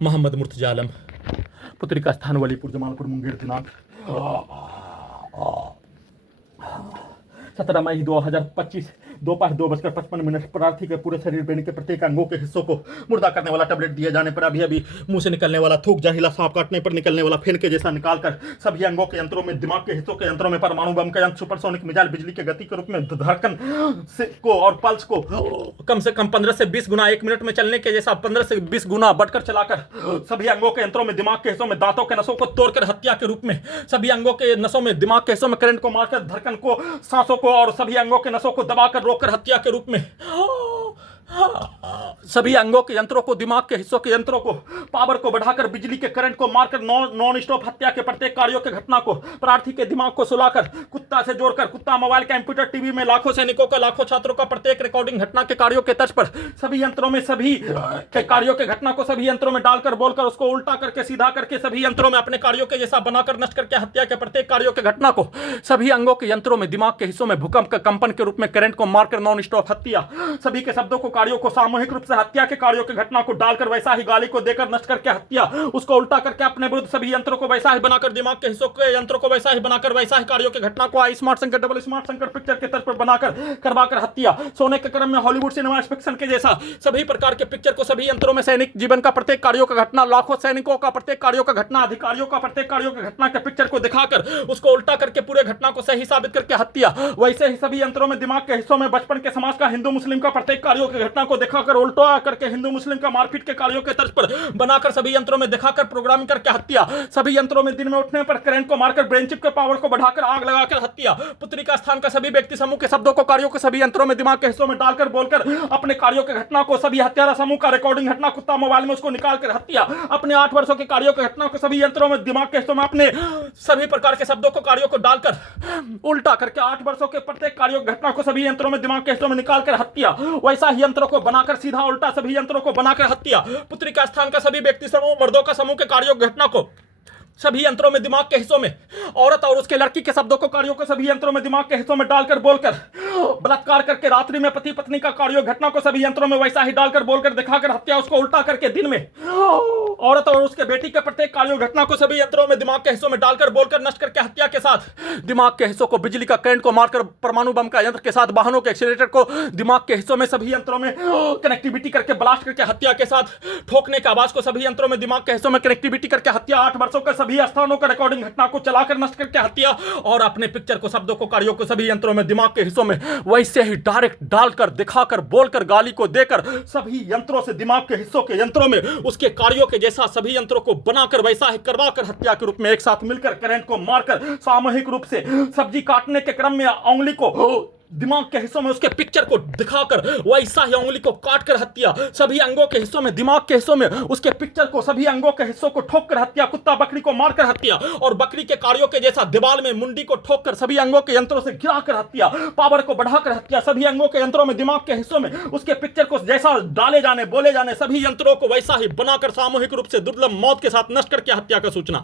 मोहम्मद मुर्तजा आलम, पुत्री का स्थान वलीपुर जमालपुर मुंगेर, दिनांक 17 मई 2025 दोपहर 2:55 प्रार्थी के पूरे शरीर में के प्रत्येक अंगों के हिस्सों को मुर्दा करने वाला टैबलेट दिए जाने पर अभी अभी मुंह से निकलने वाला थूक, जहरीला सांप काटने पर निकलने वाला फेन के जैसा निकालकर सभी अंगों के यंत्रों में, दिमाग के हिस्सों के यंत्रों में परमाणु बम का यंत्र, सुपरसोनिक मिसाइल, बिजली के गति के रूप में धड़कन को और पल्स को कम से कम 15 से 20 गुना 1 मिनट में चलने के जैसा 15 से 20 गुना बढ़कर चलाकर सभी अंगों के यंत्रों में, दिमाग के हिस्सों में, दांतों के नसों को तोड़कर हत्या के रूप में सभी अंगों के नसों में, दिमाग के हिस्सों में करंट को मारकर धड़कन को, सांसों को और सभी अंगों के नसों को दबाकर रोककर हत्या के रूप में सभी अंगों के यंत्रों को, दिमाग के हिस्सों के यंत्रों को, पावर को बढ़ाकर बिजली के करंट को मारकर नॉन स्टॉप हत्या के प्रत्येक कार्यों के घटना को प्रार्थी के दिमाग को सुलाकर कुत्ता से जोड़कर, कुत्ता मोबाइल, कंप्यूटर, टीवी में लाखों सैनिकों का, लाखों छात्रों का प्रत्येक रिकॉर्डिंग घटना के कार्यों के तर्ज पर सभी यंत्रों में, सभी के कार्यों के घटना को सभी यंत्रों में डालकर, बोलकर, उसको उल्टा करके, सीधा करके सभी यंत्रों में अपने कार्यों के जैसा बनाकर नष्ट करके हत्या के प्रत्येक कार्यों के घटना को सभी अंगों के यंत्रों में, दिमाग के हिस्सों में भूकंप का कंपन के रूप में करंट को मारकर नॉन स्टॉप हत्या, सभी के शब्दों को, कार्यों को, सामूहिक रूप से हत्या के कार्यों की घटना को डालकर वैसा ही गाली को देकर नष्ट करके हत्या, उसको उल्टा करके अपने विरुद्ध सभी यंत्रों को वैसा ही बनाकर, दिमाग के हिस्सों के यंत्रों को वैसा ही बनाकर, वैसा ही कार्यों की घटना को स्मार्ट संकट, डबल स्मार्ट संकट पिक्चर के तर्ज पर बनाकर करवाकर हत्या, सोने के क्रम में हॉलीवुड सिनेमा फिक्शन के जैसा सभी प्रकार के पिक्चर को सभी यंत्रों में, सैनिक जीवन का प्रत्येक कार्यों का घटना, लाखों सैनिकों का प्रत्येक कार्यों का घटना, अधिकारियों का प्रत्येक कार्यों की घटना के पिक्चर को दिखाकर उसको उल्टा करके पूरे घटना को सही साबित करके हत्या, वैसे ही सभी यंत्रों में, दिमाग के हिस्सों में, बचपन के समाज का, हिंदू मुस्लिम का प्रत्येक कार्यों की घटना को दिखाकर उल्टा करके हिंदू मुस्लिम का मारपीट के कार्यों के तर्ज पर बनाकर सभी यंत्रों में दिखाकर प्रोग्रामिंग करके हत्या, सभी यंत्रों में दिन में उठने पर करंट को मारकर ब्रेन चिप के पावर को बढ़ाकर आग लगाकर हत्या, पुत्री का स्थान का सभी व्यक्ति समूह के शब्दों को, कार्यों को सभी यंत्रों में, दिमाग के हिस्सों में डालकर, बोलकर अपने कार्यों के घटना को सभी हत्यारा समूह का रिकॉर्डिंग घटना, कुत्ता मोबाइल में उसको निकालकर हत्या, अपने 8 वर्षों के कार्यों के घटना को सभी यंत्रों में, दिमाग के हिस्सों में अपने सभी प्रकार के शब्दों को, कार्यों को डालकर उल्टा करके 8 वर्षों के प्रत्येक कार्यों की घटना को सभी यंत्रों में, दिमाग के हिस्सों में निकालकर हत्या, वैसा ही यंत्रों को बनाकर सीधा उल्टा सभी यंत्रों को बनाकर हत्या, पुत्री का स्थान का सभी व्यक्ति समूह, मर्दों का समूह के कार्यों की घटना को सभी यंत्रों में, दिमाग के हिस्सों में, औरत और उसके लड़की के शब्दों को, कार्यों को सभी यंत्रों में, दिमाग के हिस्सों में डालकर, बोलकर बलात्कार करके रात्रि में पति पत्नी का कार्यों घटना को सभी यंत्रों में वैसा ही डालकर, बोलकर, दिखाकर हत्या, उसको उल्टा करके दिन में औरत और उसके बेटी के प्रत्येक कार्यों घटना को सभी यंत्रों में, दिमाग के हिस्सों में डालकर, बोलकर, नष्ट करके हत्या के साथ दिमाग के हिस्सों को, बिजली का करंट को मारकर, परमाणु बम का यंत्र के साथ, वाहनों के एक्सीलरेटर को दिमाग के हिस्सों में, सभी यंत्रों में कनेक्टिविटी करके ब्लास्ट करके हत्या के साथ, ठोकने की आवाज को सभी यंत्रों में, दिमाग के हिस्सों में कनेक्टिविटी करके हत्या, 8 वर्षों के सभी स्थानों का रिकॉर्डिंग घटना को चलाकर नष्ट करके हत्या, और अपने पिक्चर को, शब्दों को, कार्यों को सभी यंत्रों में, दिमाग के हिस्सों में वैसे ही डायरेक्ट डालकर, दिखाकर, बोलकर, गाली को देकर सभी यंत्रों से, दिमाग के हिस्सों के यंत्रों में उसके कार्यों के जैसा सभी यंत्रों को बनाकर वैसा ही करवाकर हत्या के रूप में एक साथ मिलकर करंट को मारकर सामूहिक रूप से सब्जी काटने के क्रम में उंगली को दिमाग के हिस्सों में उसके पिक्चर को दिखाकर वैसा ही उंगली को काटकर हत्या, सभी अंगों के हिस्सों में, दिमाग के हिस्सों में उसके पिक्चर को, सभी अंगों के हिस्सों को ठोककर हत्या, कुत्ता बकरी को मारकर हत्या, और बकरी के कार्यों के जैसा दीवार में मुंडी को ठोककर सभी अंगों के यंत्रों से गिराकर हत्या, पावर को बढ़ाकर हत्या, सभी अंगों के यंत्रों में, दिमाग के हिस्सों में उसके पिक्चर को जैसा डाले जाने, बोले जाने, सभी यंत्रों को वैसा ही बनाकर सामूहिक रूप से दुर्लभ मौत के साथ नष्ट करके हत्या का सूचना।